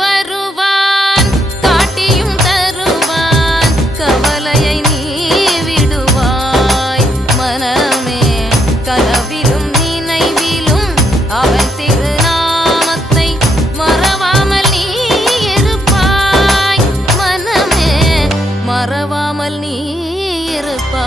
வருவான் காட்டியும் தருவான் கவலையை நீ விடுவாய் மனமே கனவிலும் நினைவிலும் அவன் திருநாமத்தை மறவாமல் நீ இருப்பாய் மனமே மறவாமல் நீ இருப்பாய்.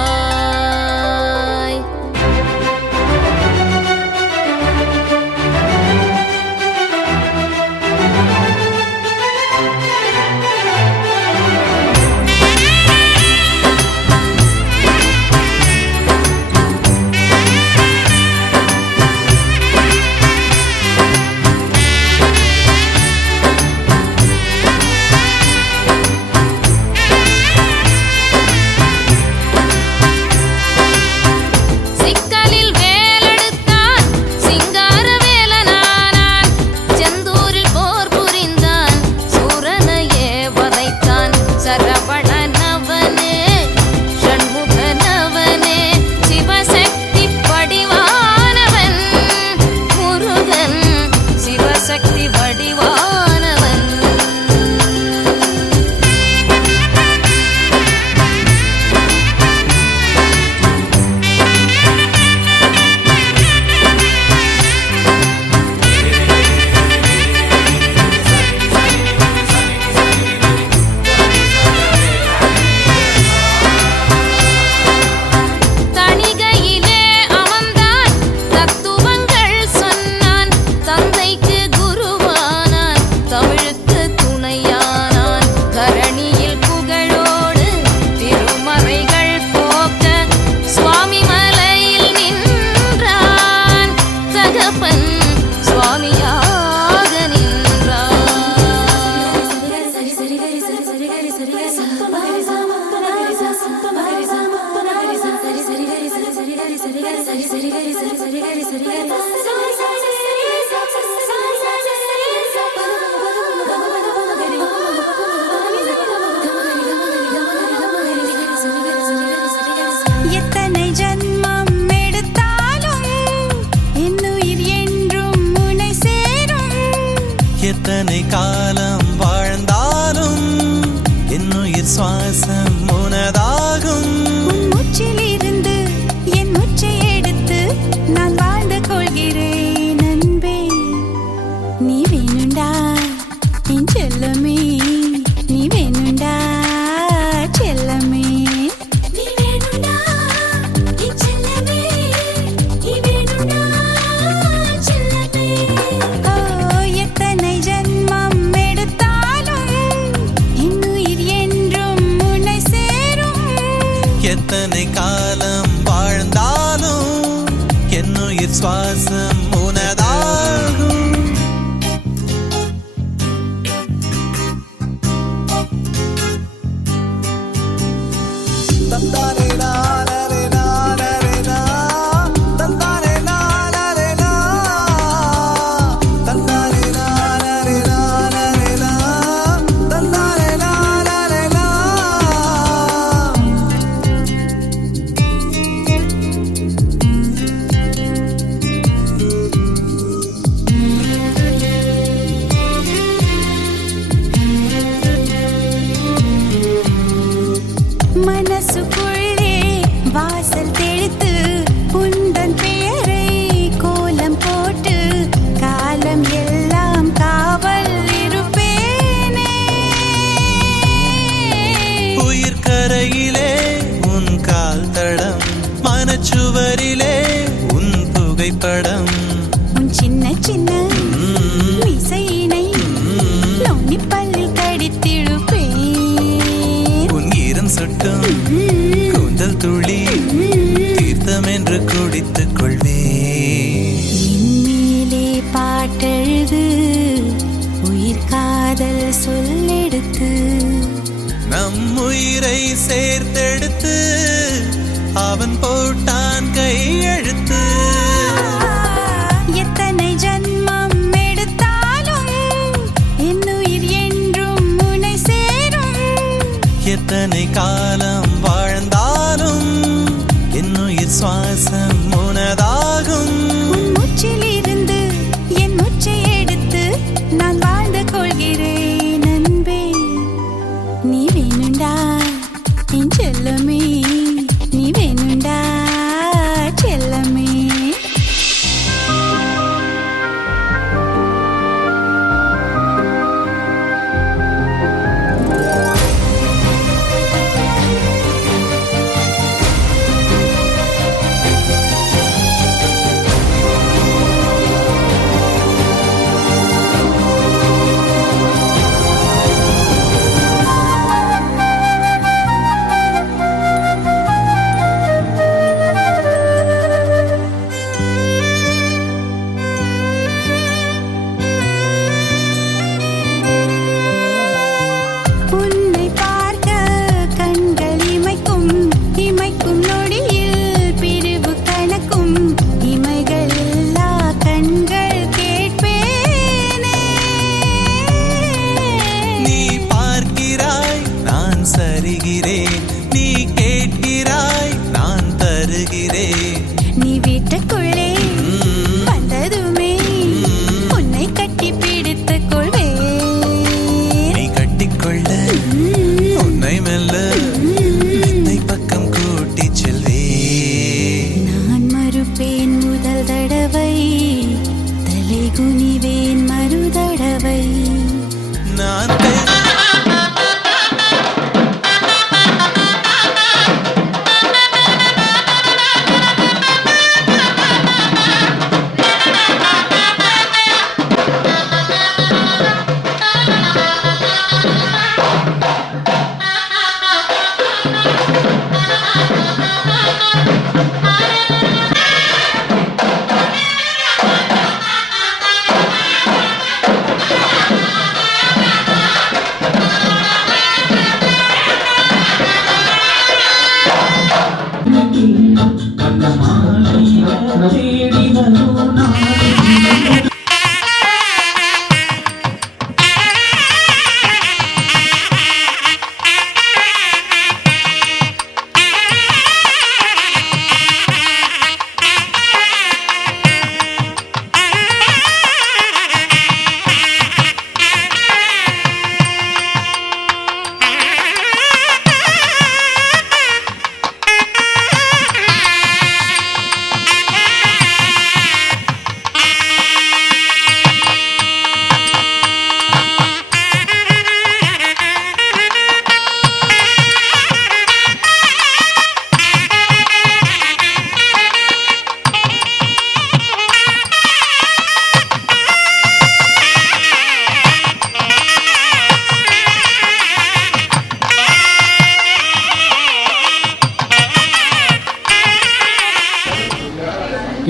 எத்தனை ஜன்மம் எடுத்தாலும் என்னுயிர் என்றும் உன்னை சேரும். எத்தனை காலம் வாழ்ந்தாலும் என்னுயிர் சுவாசம் உனதாகும். உன் மூச்சிலிருந்து என் மூச்சை எடுத்து நான் வாழ்ந்து கொள்கிறேன் அன்பே. நீ வேணுண்டா என் செல்லமே, நீ வேணுண்டா செல்லமே. எத்தனை ஜன்மம் எடுத்தாலும் என்னுயிர் என்றும் உன்னை சேரும். எத்தனை காலம் வாழ்ந்தாலும் என்னுயிர் சுவாசம் உனதாகும். தந்தானே நானே நானே நா தந்தானே நானே நா தந்தானே நானே நானே நா தந்தானே நானே நா. மனசுக்குள்ளே வாசல் தெளித்து உந்தன் பெயரை கோலம் போட்டு காலம் எல்லாம் காவல் இருப்பேனே. உயிர் கரையிலே உன் கால் தடம், மனச்சுவரிலே உன் புகைப்படம். உன் சின்ன சின்ன இசையினை நோனி பல்லில் கடித்திடுப்பேன். உன் ஈரம் சுட்டும் கூந்தல் துளி தீர்த்தம் என்று குடித்துக் கொள்வேன். என்மேலே பாட்டெழுது உயிர் காதல் சொல்லெடுத்து நம் உயிரை சேர்த்தெடுத்து அவன் போட்டான் கையெழுத்து. எத்தனை ஜன்மம் எடுத்தாலும் என்னுயிர் என்றும் உன்னை சேரும். எத்தனை காலம் வாழ்ந்தாலும் என்னுயிர் சுவாசம் உனதாகும். உன் மூச்சிலிருந்து என் மூச்சை எடுத்து நான் வாழ்ந்து கொள்கிறேன். கொள்ள உன்னை மெல்ல மெத்தை பக்கம் கூட்டி செல்வே. நான் மறுப்பேன் முதல் தடவை, தலை குனிவேன் மறு தடவை. நான்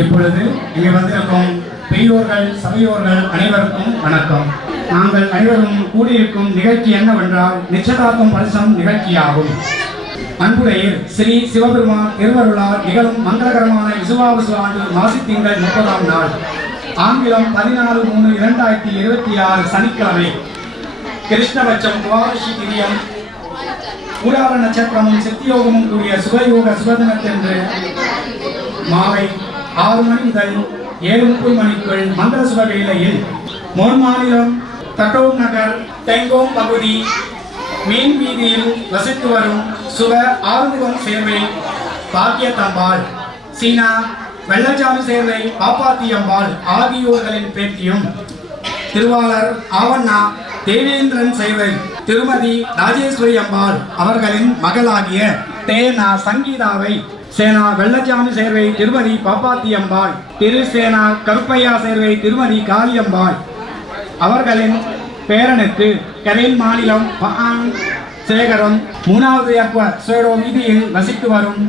இப்பொழுது இங்கே வந்திருக்கும் பெரியோர்கள் சபையோர்கள் அனைவருக்கும் வணக்கம். நாங்கள் அனைவரும் கூடியிருக்கும் நிகழ்ச்சி என்னவென்றால் நிச்சயதார்த்தம் பரிசம் நிகழ்ச்சியாகும். அன்புடையீர் ஸ்ரீ சிவபெருமான் திருவருளால் நிகழும் மங்களகரமான விசுவாவசு ஆண்டு மாசி திங்கள் 30ஆம் நாள், ஆங்கிலம் 14/3/2026 சனிக்கிழமை, கிருஷ்ணபட்சம் துவாதசி திதியம், ஊராட நட்சத்திரமும் சித்தியோகமும் கூடிய சுபயோக சுபதினத்தன்று மாலை 6 மணி முதல் 7:30 மணிக்குள் மங்கள சுப வேளையில் மோர் மாநிலம் தட்டோம் நகர் தெங்கோம் பகுதி மீன் வீதியில் வசித்து வரும் சுப ஆறுமுகம் சேர்வை பாக்கியத்தம்பாள், சீனா வெள்ளச்சாமி சேர்வை பாப்பாத்தியம்பாள் ஆகியோர்களின் பேத்தியும், திருவாளர் ஆவண்ணா தேவேந்திரன் சேர்வை திருமதி ராஜேஸ்வரி அம்பாள் அவர்களின் மகளாகிய தேனா சங்கீதாவை சேனா வெள்ளச்சாமி சேர்வை திருமதி பாப்பாத்தியம்பாள், திரு சேனா கருப்பையா சேர்வை திருமதி காளியம்பாள் அவர்களின் பேரனுக்கு கரேன் மாநிலம் பஹாங் சேகரம் 3வது அக்வ சேடோ வீதியில் வசித்து வரும்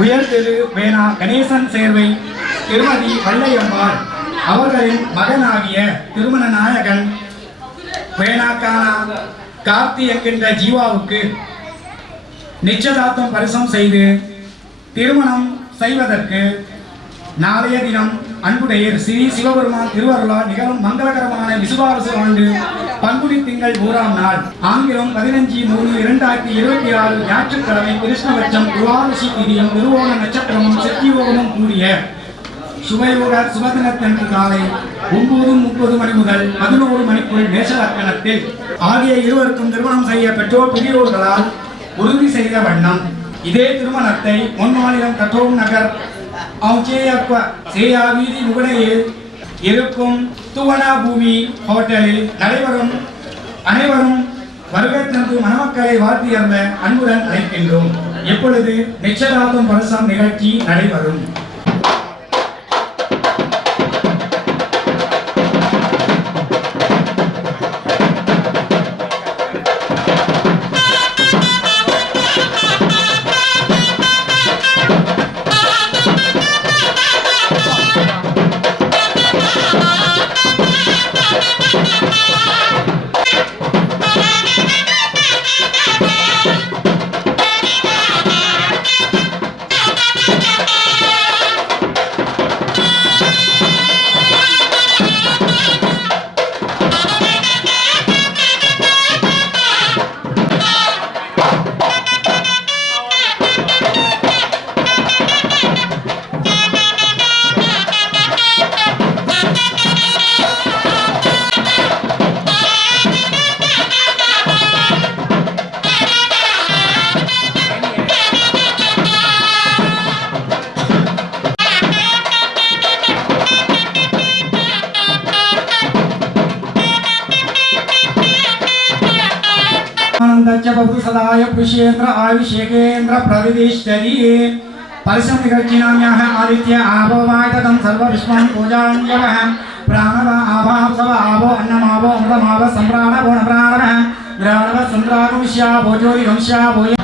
உயர் திரு வேணா கணேசன் சேர்வை திருமதி வள்ளையம்பாள் அவர்களின் மகனாகிய திருமண நாயகன் வேணாக்கானா கார்த்தி என்கின்ற ஜீவாவுக்கு நிச்சயதார்த்தம் பரிசம் செய்து திருமணம் செய்வதற்கு நாளைய தினம் அன்புடையர் ஸ்ரீ சிவபெருமான் திருவருளால் நிகழும் மங்களகரமான விசுவாவசு ஆண்டு பங்குனி திங்கள் 1ஆம் நாள், ஆங்கிலம் 15/3/2026 ஞாயிற்றுக்கிழமை, கிருஷ்ணபட்சம் துவாதசி திதியம், திருவோண நட்சத்திரமும் சித்தியோகமும் கூடிய சுபயோக சுபதினத்தன்று காலை 9:30 மணி முதல் 11 மணிக்குள் மேஷலக்கணத்தில் ஆகிய இருவருக்கும் திருமணம் செய்ய பெற்றோர் பெரியோர்களால் உறுதி செய்த வண்ணம் இதே திருமணத்தை முன்மாநிலம் கட்டோம் நகர் சேயா வீதி முகடையில் இருக்கும் துவனா பூமி ஹோட்டலில் நடைபெறும். அனைவரும் வருகை தந்து மணமக்களை வாழ்த்தியர்ந்த அன்புடன் அழைக்கின்றோம். எப்பொழுது நிச்சயதார்த்தம் பரிசம் நிகழ்ச்சி நடைபெறும். சம்பந்தச்ச பபு சதாய புருஷேந்திர ஆயுஷேகேந்திர பிரதிஷ்டரி பரிசம் நிகழ்ச்சினாமியாக ஆதித்ய ஆபோவாயுதம் சர்வ விஸ்வம் பூஜாஞ்சவ பிராணவ ஆபாசவ ஆபோ அன்னமாவோ அமிர்தமாவ சம்பிராணவோ நபிராணவ கிராணவ சந்திராகும்ஷ்யா போஜோதி வம்ஷ்யா போய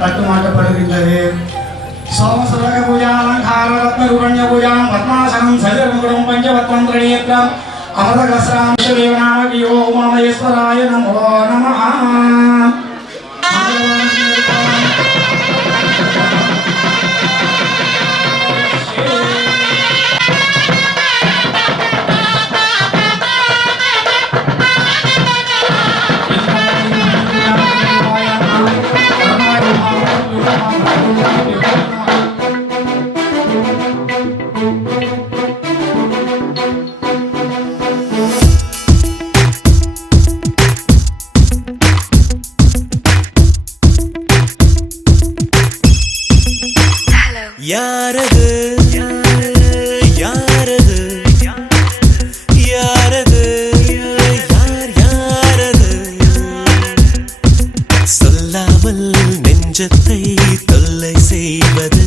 தட்டுமாட்டப்படுகின்றது. சோமசுரக பூஜா அலங்கார ரத்னருபண்ய பூஜாம் பத்மாசனம் சதுரமுகுடம் பஞ்சபத்ரம் திரணியத்ரம் அமதகஸ்ராம் விஸ்வதேவநாமகியோ உமாமகேஸ்வராய நமோ நமः. யாரது யாரது யாரது யாரது சொல்லாமல் நெஞ்சத்தை தொல்லை செய்வது,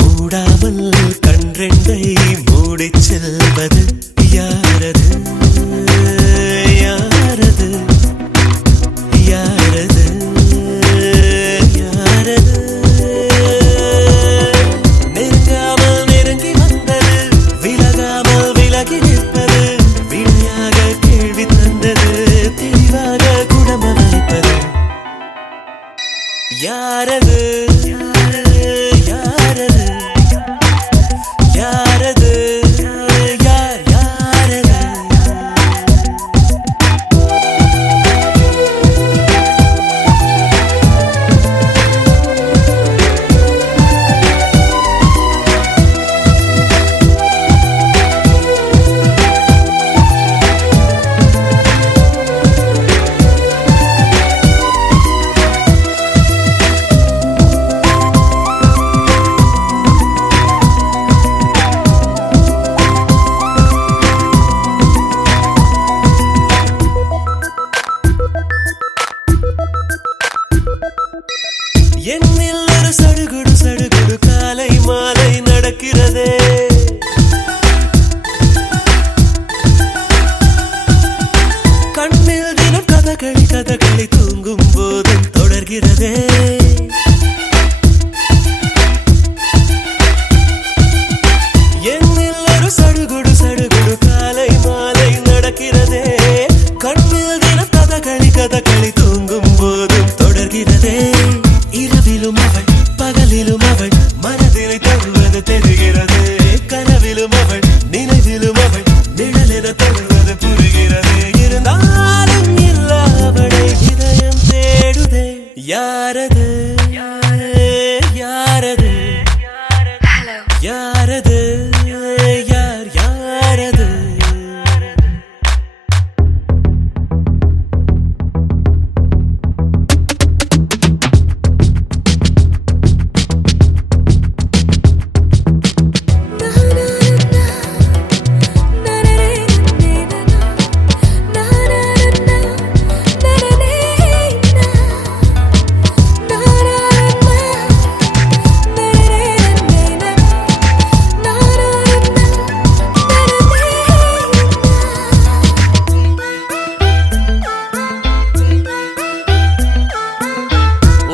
மூடாமல் கண்ரெண்டை மூடிச் செல்வது யாரது யாரது யாரது யாரது நெருங்காமல் நெருங்கி வந்தது, விலகாமல் விலகி நிற்பது, விடையாக கேள்வி தந்தது, தெளிவாக குணமளிப்பது யாரது யாரது யாரது யாரது என்னில் ஒரு சடுகுடு சடுகுடு காலை மாலை நடக்கிறதே, கண்ணில் தினம் கதகளி கதகளி தூங்கும் போதும் தொடர்கிறதே, என்னில் ஒரு சடுகுடு சடுகுடு காலை மாலை நடக்கிறதே, கண்ணில் தினம் கதகளி கதகளி தூங்கும் போதும் தொடர்கிறதே, இரவிலும் அவள் பகலிலும் அவள் மனதினை தருவது தெரிகிறது, கனவிலும் அவள் நினைவிலும் அவள் நிழலென தருவது புரிகிறது, இருந்தாலும் இல்லா அவளை இதயம் தேடுதே யாரது யாரது யாரது யாரது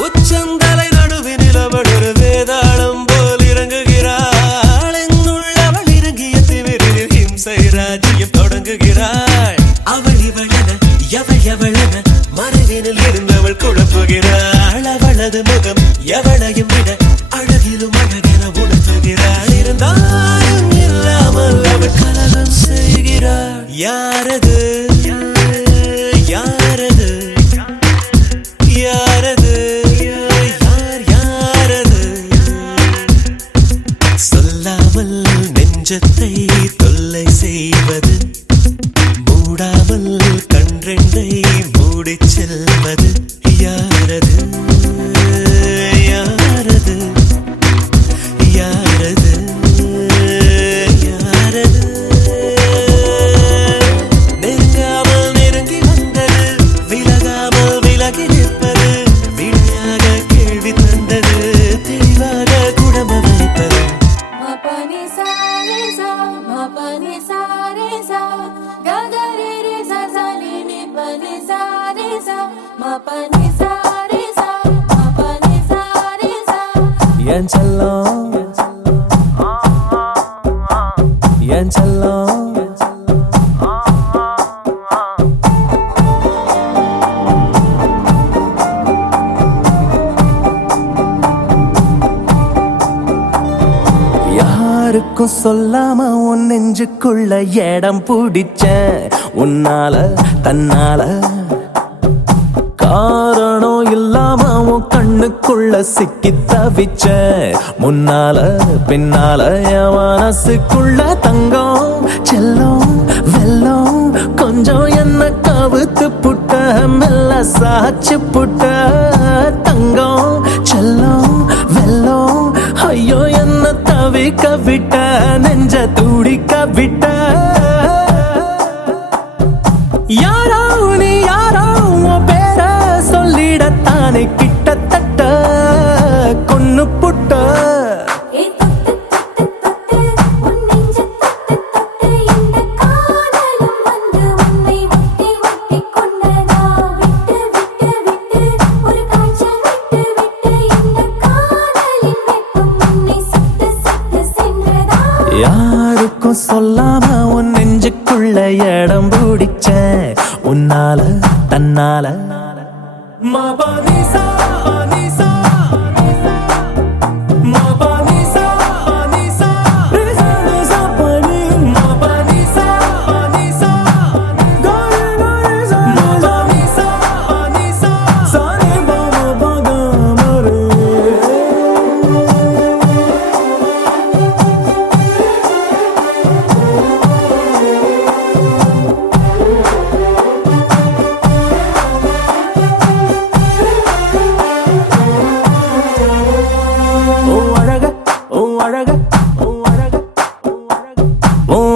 உச்சந்தலை நடுவினில் அவள் ஒரு வேதாளம் போல் இறங்குகிறாள், என்னுள் அவள் இறங்கிய திமிரில் ஹிம்சை ராஜ்யம் தொடங்குகிறாள், அவள் இவளென எவள் எவளென மறைவினில் இருந்தவள் குழப்புகிறாள், அவளது முகம் எவளையும் விட அழகிலும் அழகென உணர்த்துகிறாள், இருந்தாலும் இல்லாமல் அவள் கலகம் செய்கிறாள் யாரது யாரது யாரது யாரது சொல்லாமல் நெஞ்சத்தை தொல்லை செய்வது, மூடாமல் கண்ரெண்டை மூடிச் செல்வது யாரது யாரது யாரது யாரது நெருங்காமல் நெருங்கி வந்தது, விலகாமல் விலகி நிற்பது, விடையாக கேள்வி தந்தது, தெளிவாக குணமளிப்பது மபனி சாரேசா மபனி சாரேசா ககரே ரே சசனி நிபனி என் செல்லம் யாருக்கும் சொல்லாம உன் நெஞ்சுக்குள்ள இடம் பிடிச்ச உன்னால தன்னால காரணம் இல்லாம உன் கண்ணுக்குள்ள சிக்கி தவிச்ச முன்னால பின்னால என் மனசுக்குள்ள தங்கம் செல்லம் வெல்லம் கொஞ்சம் என்ன கவுத்து புட்ட மெல்ல சாச்சு புட்ட தங்கம் செல்லம் வெல்லம் ஐயோ என்ன தவிக்க விட்ட நெஞ்ச துடிக்க விட்ட யாரோ நீ யாரோ உன் பேர சொல்லிடத்தானே கிட்டத்தட்ட கொன்னு புட்ட யாருக்கும் சொல்லாம உன் நெஞ்சுக்குள்ள இடம் பிடிச்ச உன்னால தன்னால மபனிசா பனிசா மபனிசா பனிசா ரிசா பனி மபனிசா பனிசா கரிசா மபனிசா பனிசா சானே பமபகமரே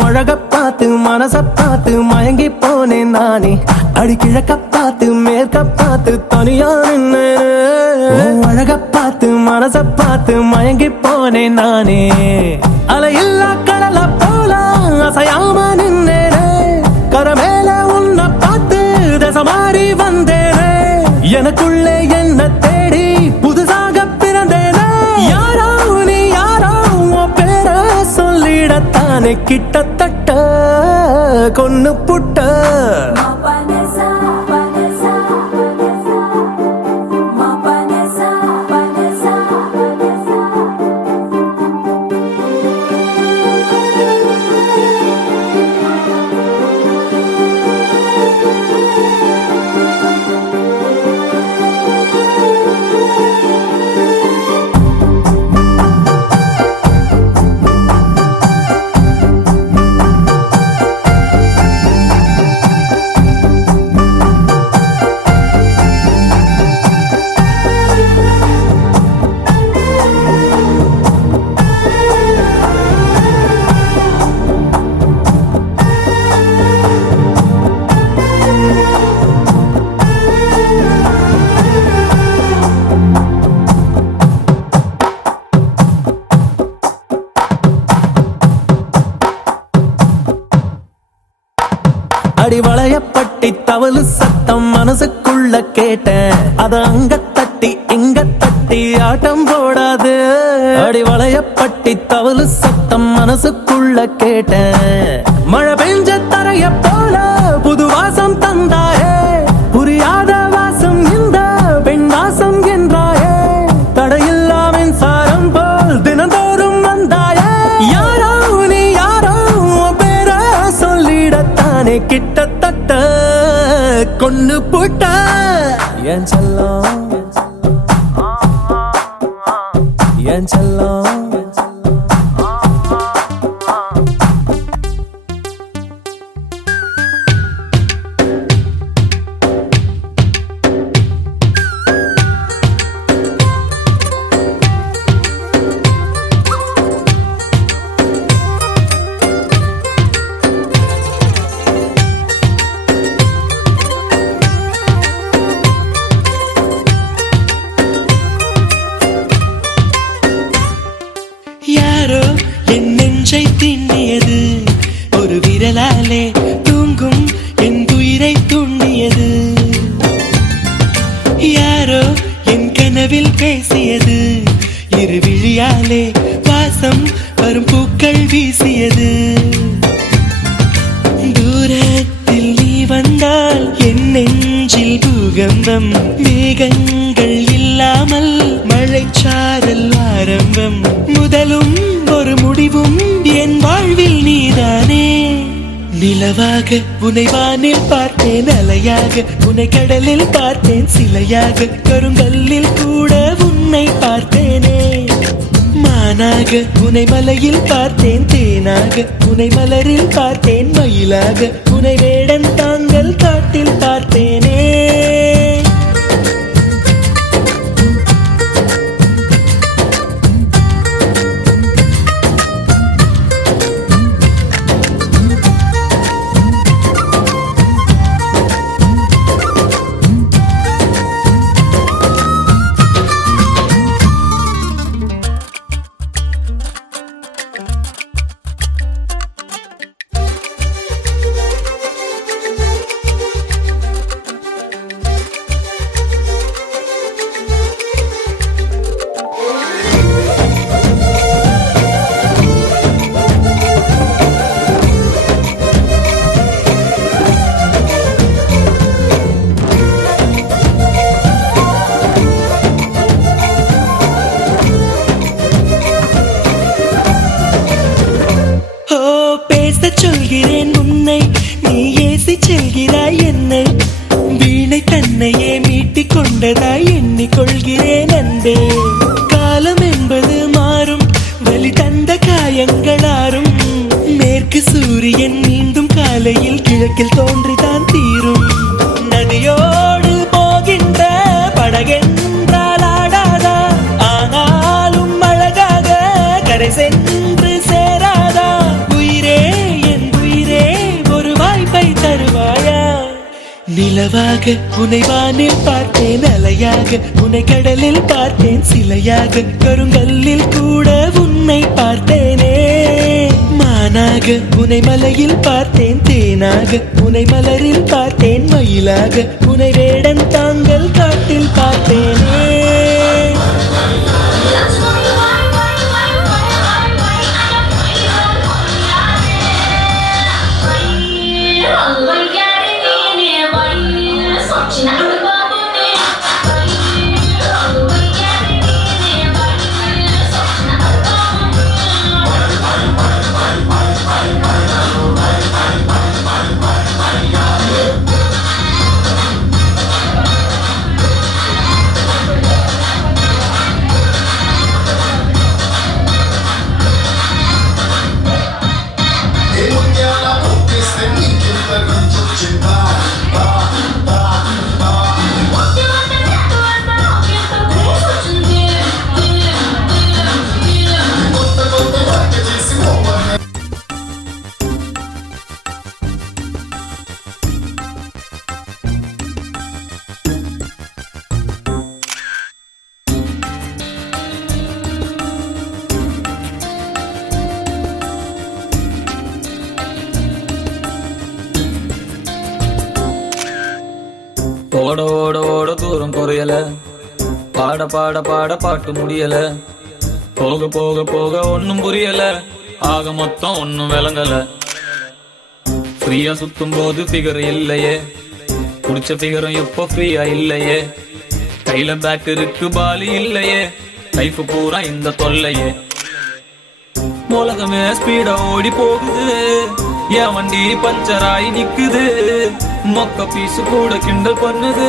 அழக பார்த்து மனச பார்த்து மயங்கி போனேன் நானே அடிக்கிழக்க பார்த்து மேற்க பார்த்து தனியா நின்னு அழக பார்த்து மனச பார்த்து மயங்கி போனேன் நானே அலையில்லா கடல போல அசையாம நின்னேனே கரமேல உன்னை பார்த்து தசை மாறி வந்தேனே எனக்குள்ளே என்ன தேடி புதுசாக பிறந்தேனே யாரோ நீ யாரோ உன் பேர சொல்லிடத்தானே கிட்டத்தட்ட கொன்னு புட்ட அடி வளையப்பட்டி தவளு சத்தம் மனசுக்குள்ள கேட்டேன் அத அங்க தட்டி இங்க தட்டி ஆட்டம் போடாது அடி வளையப்பட்டி தவளு சத்தம் மனசுக்குள்ள கேட்டேன் மழை பெஞ்ச தரைய போல புது வாசம் தந்தாயே புரியாத வாசம் இந்த பெண் வாசம் என்றாயே தடையில்லா மின்சாரம் போல் தினந்தோறும் வந்தாயே யாரோ நீ யாரோ பேர சொல்லிடத்தானே கிட்டத்தட்ட கொன்னு போட்ட என் செல்லம் என் செல்லம் யாரோ என் நெஞ்சை திண்ணியது ஒரு விரலாலே தூங்கும் என் உயிரை தூண்டியது யாரோ என் கனவில் பேசியது இரு விழியாலே வாசம் வரும் பூக்கள் வீசியது இன்பம். மேகங்கள் இல்லாமல் மழைச்சாரல் ஆரம்பம். முதலும் ஒரு முடிவும் என் வாழ்வில் நீதானே. நிலவாக உனை வானில் பார்த்தேன், அலையாக உனை கடலில் பார்த்தேன், சிலையாக கருங்கல்லில் கூட உன்னை பார்த்தேனே. மானாக உனை மலையில் பார்த்தேன், தேனாக உனை மலரில் பார்த்தேன், மயிலாக உனை வேடன் தாங்கள் காட்டில் பார்த்தேனே. சொல்கிறேன் உன்னை, நீ ஏசி செல்கிறாய் என்னை. வீணை தன்னையே மீட்டிக் கொண்டதாய் எண்ணிக்கொள்கிறேன் அன்பே. காலம் என்பது மாறும், வலி தந்த காயங்களாரும். மேற்கு சூரியன் மீண்டும் காலையில் கிழக்கில் தோன்றிதான் தீரும். நதியோடு போகின்ற படகென்றால் ஆடாதா, ஆனாலும் அழகாக கரை சென்று சேராதா. நிலவாக உனை வானில் பார்த்தேன், அலையாக உனை கடலில் பார்த்தேன், சிலையாக கருங்கல்லில் கூட உன்னை பார்த்தேனே. மானாக உனை மலையில் பார்த்தேன், தேனாக உனை மலரில் பார்த்தேன், மயிலாக உனை வேடன் தாங்கள் காட்டில் பார்த்தேனே. ஓட ஓட ஓட தூரம் குறையல, பாட பாட பாட பாட்டு முடியல. போக போக போக ஒன்னும் புரியல, ஆக மொத்தம் ஒன்னும் விளங்கல. ஃப்ரீயா சுத்தும் போது ஃபிகர் இல்லையே, குடிச்ச ஃபிகரும் இப்போ ஃப்ரீயா இல்லையே. கையில பேக் இருக்கு பாலி இல்லையே, லைஃப் பூரா இந்த தொல்லையே. உலகமே ஸ்பீடா ஓடி போகுது, என் வண்டி பஞ்சராய் நிக்குது. மொக்க பீசு கூட கிண்டல் பண்ணுது,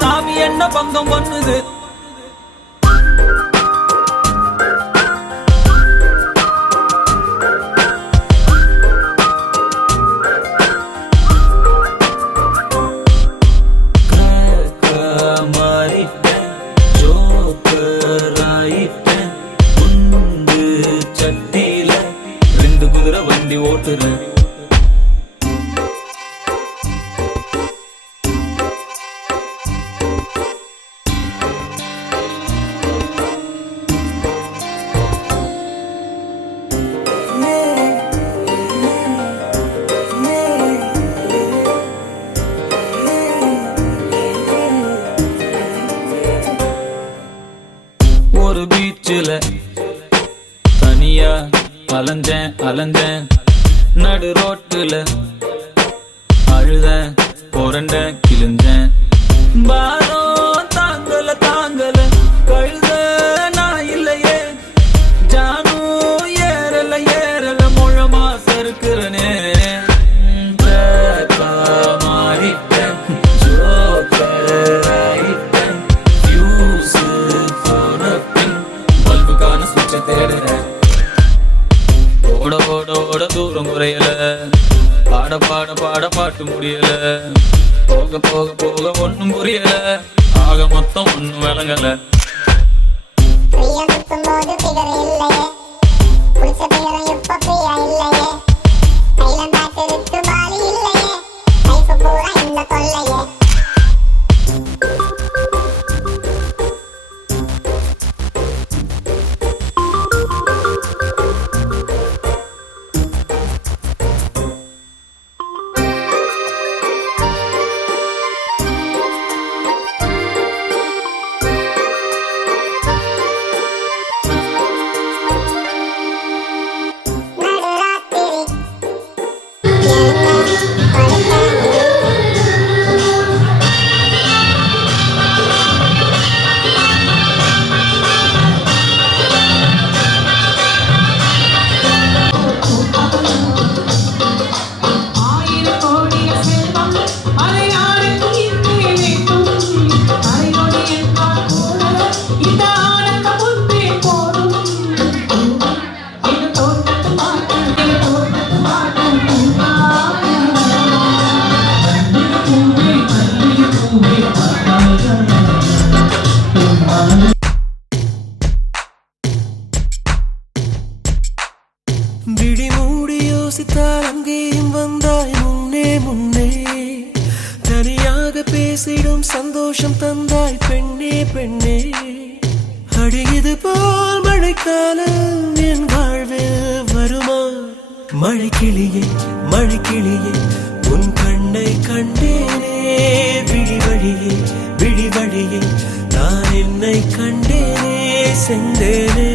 சாமி என்ன பங்கம் பண்ணுது. மாறிட்டேன், ஜோக்கராயிட்டேன். குண்டு சட்டியில 2 குதிரை வண்டி ஓட்டுறேன். ஒரு பீச்சில தனியா அலைஞ்சேன் அலைஞ்சேன், நடு ரோட்டுல அழுதேன், புரண்டேன், கிழிஞ்சேன். பாரோ ஓட ஓட தூரம் குறையல பாட பாட பாட பாட்டு முடியல போக போக போக ஒண்ணும் புரியல ஆக மொத்தம் ஒண்ணும் விளங்கல விழி மூடி யோசித்தால் அங்கேயும் வந்தாய் முன்னே முன்னே தனியாக பேசிடும் சந்தோஷம் தந்தாய் பெண்ணே பெண்ணே அடியது போல் மழைக்காலம் என் வாழ்வில் வருமா மழைக்கிளியே மழைக்கிளியே உன் கண்ணை கண்டேனே விழி வழியே விழி வழியே நான் என்னை கண்டேனே சென்றேனே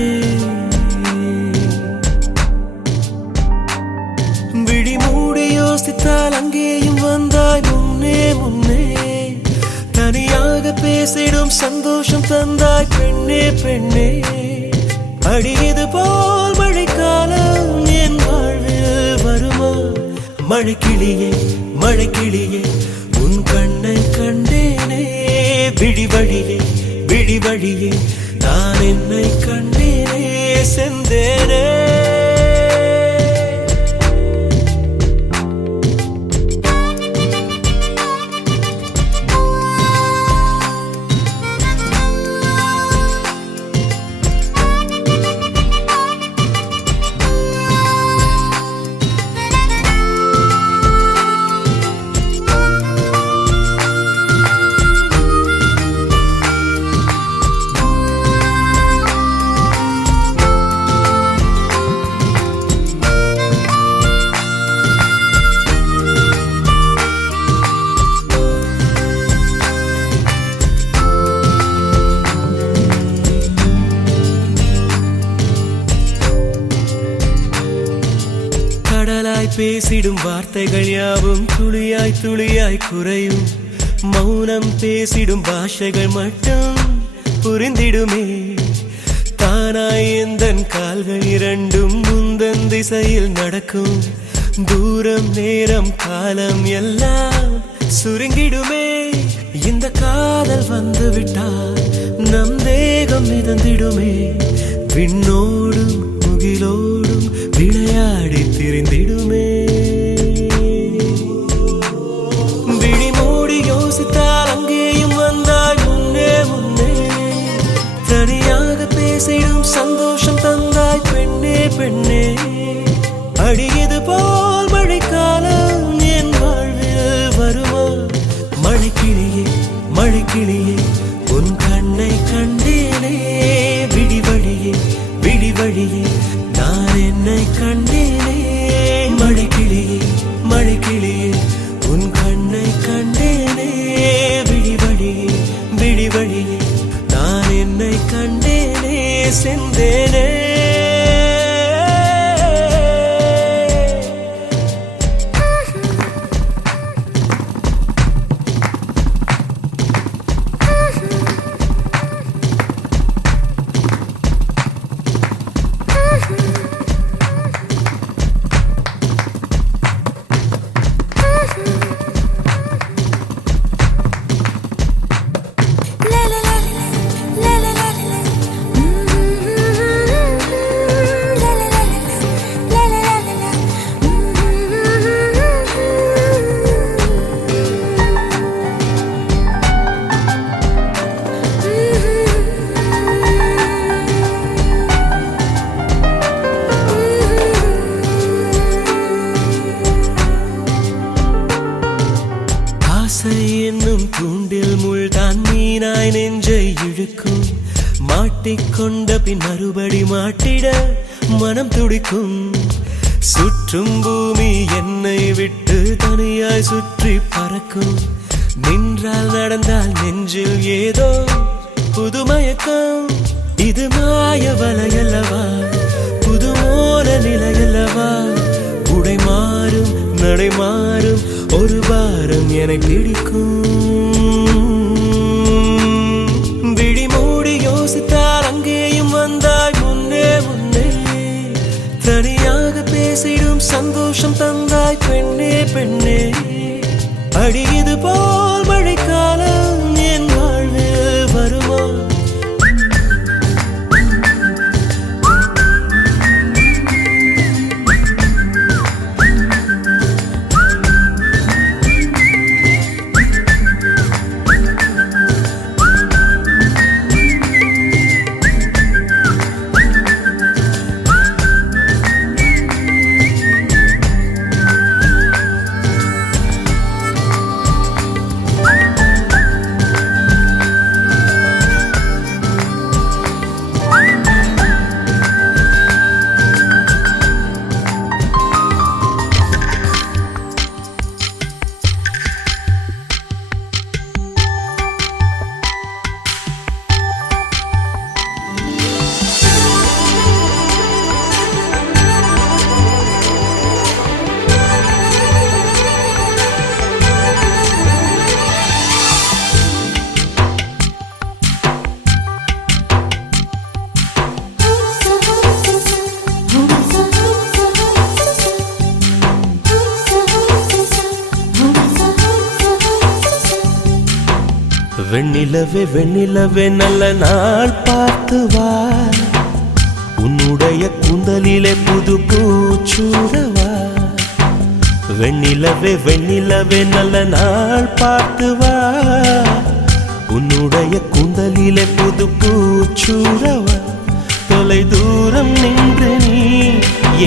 விழி மூடி யோசித்தால் அங்கேயும் வந்தாய் முன்னே முன்னே தனியாக பேசிடும் சந்தோஷம் தந்தாய் பெண்ணே பெண்ணே அடியது போல் மழைக்காலம் என் வாழ்வில் வருமா மழைக்கிளியே மழைக்கிளியே உன் கண்ணை கண்டேனே விழி வழியே விழி வழியே நான் என்னை கண்டேனே சென்றேனே பேசிடும் வார்த்தைகள் யாவும் துளியாய் துளியாய் குறையும் மௌனம் பேசிடும் பாஷைகள் மட்டும் புரிந்திடுமே தானாய் எந்தன் கால்கள் இரண்டும் முந்தன் திசையில் நடக்கும் தூரம் நேரம் காலம் எல்லாம் சுருங்கிடுமே இந்த காதல் வந்து விட்டால் நம் தேகம் மிதந்திடுமே விண்ணோடும் முகிலோடும் விளையாடி திரிந்திடுமே விழி மூடி யோசித்தால் அங்கேயும் வந்தாய் முன்னே முன்னே தனியாக பேசிடும் சந்தோஷம் தந்தாய் பெண்ணே பெண்ணே அடியது போல் மழைக்காலம் என் வாழ்வில் வருமா மழைக்கிளியே மழைக்கிளியே உன் கண்ணை கண்டேனே விழி வழியே விழி வழியே நான் என்னை கண்டேனே மழைக்கிளியே மழைக்கிளியே உன் கண்ணை கண்டேனே விழி வழியே விழி வழியே நான் என்னை கண்டேனே சென்றேனே மாட்டிக்கொண்ட பின் மறுபடி மாட்டிட மனம் துடிக்கும். சுற்றும் பூமி என்னை விட்டு தனியாய் சுற்றி பறக்கும். நின்றால் நடந்தால் நெஞ்சில் ஏதோ புதுமயக்கம். இது மாய வலையல்லவா, புதுமோன நிலையல்லவா. உடை மாறும் நடை மாறும் ஒரு வாரம் என பிடிக்கும். விழி மூடி யோசித்தால் அங்கேயும் வந்தாய் முன்னே முன்னே. தனியாக பேசிடும் சந்தோஷம் தந்தாய் பெண்ணே பெண்ணே. அடியது போல் மழைக்காலம் என் வாழ்வில் வருமா? வெண்ணிலவே வெண்ணிலவே நல்ல நாள் பார்த்து வா. உன்னுடைய கூந்தலிலே புது பூச்சூடவா. வெண்ணிலவே வெண்ணிலவே நல்ல நாள் பார்த்து வா. உன்னுடைய கூந்தலிலே புது பூச்சூடவா. தொலை தூரம் நின்று நீ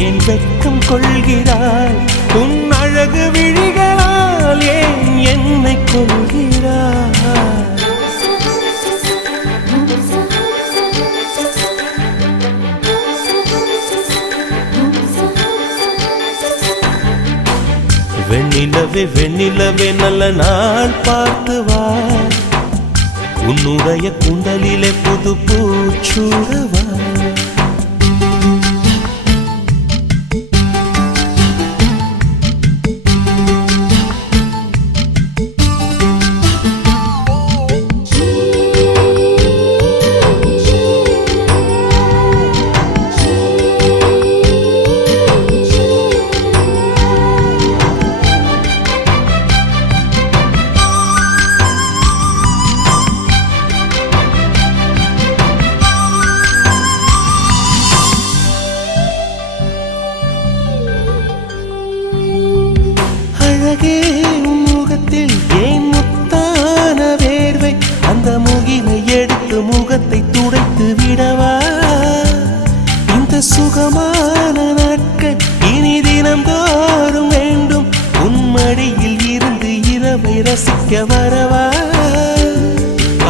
ஏன் வெட்கம் கொள்கிறாய்? உன் அழகு விழிகளால் ஏன் என்னை கொள்கிறாய்? வெண்ணிலவே வெண்ணிலவே நல்ல நாள் பார்த்து வா. உன்னுடைய கூந்தலிலே புது பூச்சூடவா. அழகே முகத்தில் ஏன் முத்தான வேர்வை? அந்த முகிலை எடுத்து முகத்தை துடைத்து விடவா? இந்த சுகமான நாட்கள் இனி தினம்தோறும் வேண்டும். உன்மடியில் இருந்து இரவை ரசிக்க வரவா?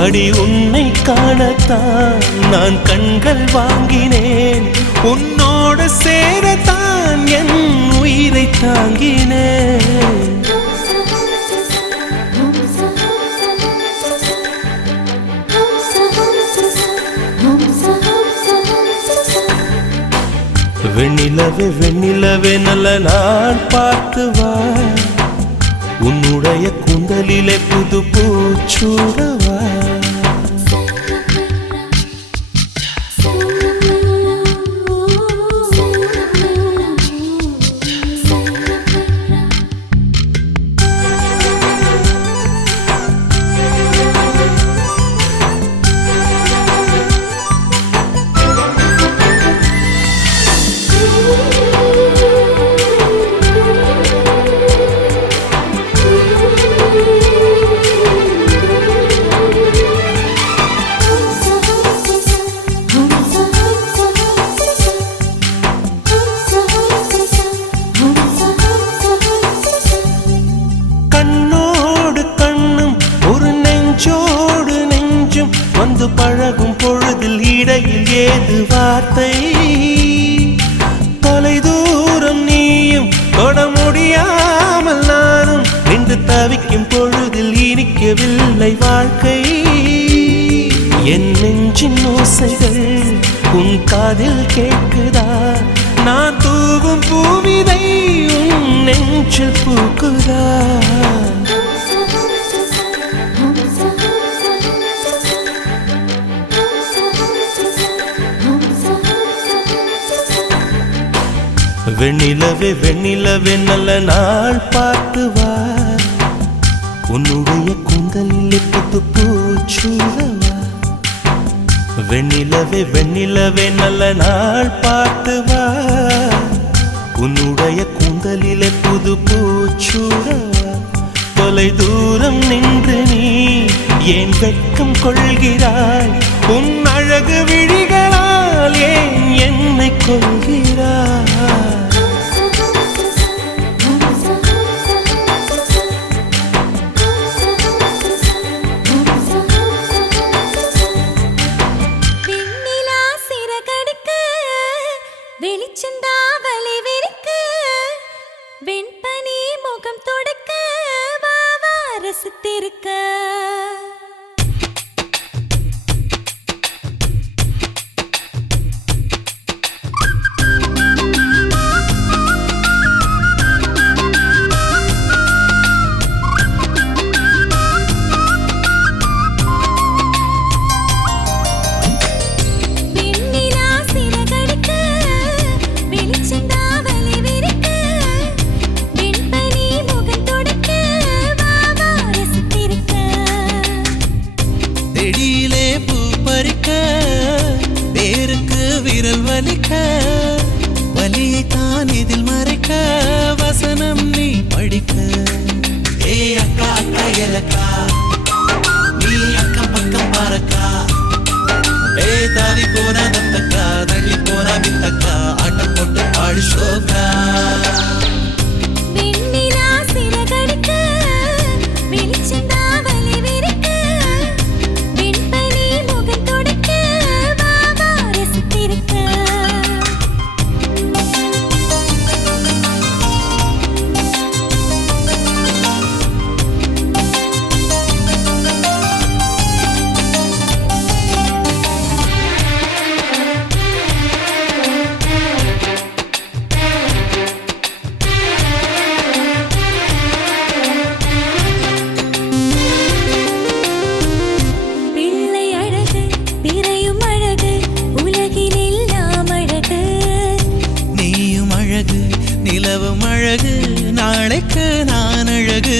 அடி உன்னை காணத்தான் நான் கண்கள் வாங்கினேன். உன்னோடு சேரத்தான் என் உயிரை தாங்கினேன். வெண்ணிலவே வெண்ணிலவே நல்ல நாள் பார்த்து வா. உன்னுடைய கூந்தலிலே புது பூச்சூடவா. கனியும் பொழுதில் இனிக்கவில்லை வாழ்க்கை. என் நெஞ்சின் ஓசைகள் உன் காதில் கேட்குதா? நான் தூவும் பூவிதை உன் நெஞ்சில் பூக்குதா? வெண்ணிலவே வெண்ணிலவே நல்ல நாள் பார்த்து வா, உன்னுடைய கூந்தலில் புத்து பூச்சூடவா. வெண்ணிலவே வெண்ணிலவே நல்ல நாள் பார்த்து வா, உன்னுடைய கூந்தலில் புது பூச்சூடவா. தொலை தூரம் நின்று நீ ஏன் வெட்கம் கொள்கிறாய்? உன் அழகு விழிகளால் ஏன் என்னை கொள்கிறாய்? வெளிச்சந்தாவலை விரிக்க வெண்பனி முகம் தொடக்க வாவா ரசித்திருக்க. செடியிலே பூ பறிக்க வேருக்கு விரல் வலிக்க, வலியை தான் இதில் மறைக்க வசனம் நீ படிக்க. ஏ அக்கா அக்கா எலக்கா, நீ அக்கம் பக்கம் பாரக்கா. ஏ தாவி போனா தத்தக்கா, தள்ளி போனா வித்தக்கா, ஆட்டம் போட்டு பாடு ஷோக்கா. நிலவும் அழகு நாளைக்கு நான் அழகு.